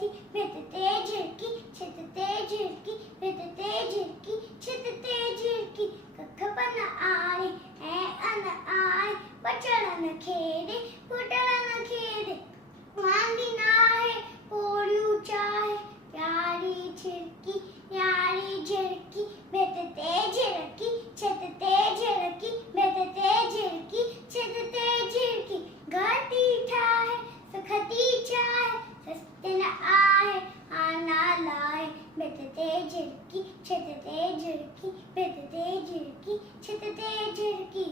थी भिड़ते झिड़की छितते झिड़की भिड़ते झिड़की छितते झिड़की कख पन आए ऐ अन आए पचड़ न खेड़े फुटड़ न खेड़े वांदी नाहे कोड़ियूं चाहे यारी झिड़की भिड़ते झिड़की छितते झिड़की भिड़ते झिड़की छितते झिड़की घटी ठाहे सुखती चाहे सस्ते न आए आना लाए भिड़ते झिड़की छितते झिड़की भिड़ते झिड़की छितते झिड़की।